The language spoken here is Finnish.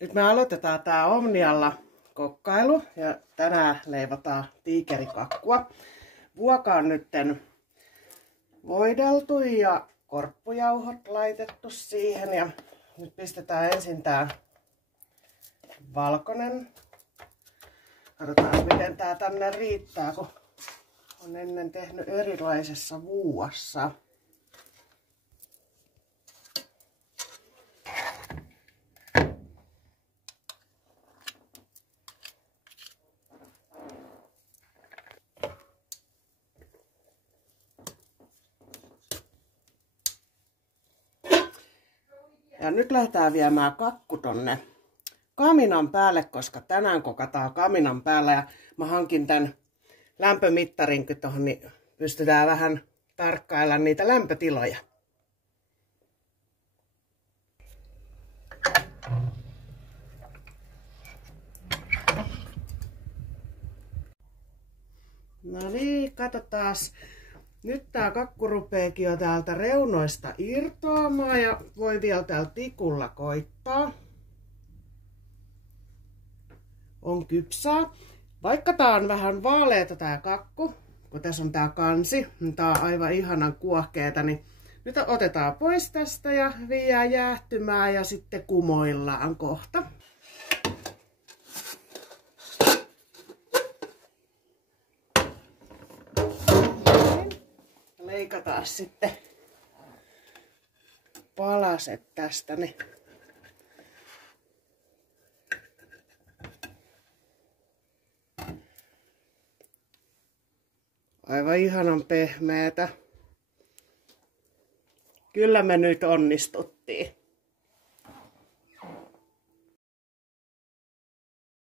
Nyt me aloitetaan tää Omnialla kokkailu ja tänään leivotaan tiikerikakkua. Vuoka on nytten voideltu ja korppujauhot laitettu siihen ja nyt pistetään ensin tää valkoinen. Katsotaan miten tää tänne riittää, kun on ennen tehnyt erilaisessa vuossa. Ja nyt lähdetään viemään kakku tonne kaminan päälle, koska tänään kokataan kaminan päällä ja mä hankin tän lämpömittarinkin tohon, niin pystytään vähän tarkkailla niitä lämpötiloja. No niin, katsotaas. Nyt tää kakku rupeekin jo täältä reunoista irtoamaan ja voi vielä täällä tikulla koittaa. On kypsää. Vaikka tää on vähän vaaleeta tää kakku, kun tässä on tää kansi, niin tää on aivan ihanan kuohkeeta, niin nyt otetaan pois tästä ja viedään jäähtymään ja sitten kumoillaan kohta. Leikataan sitten palaset tästä. Niin. Aivan ihanan pehmeetä. Kyllä me nyt onnistuttiin.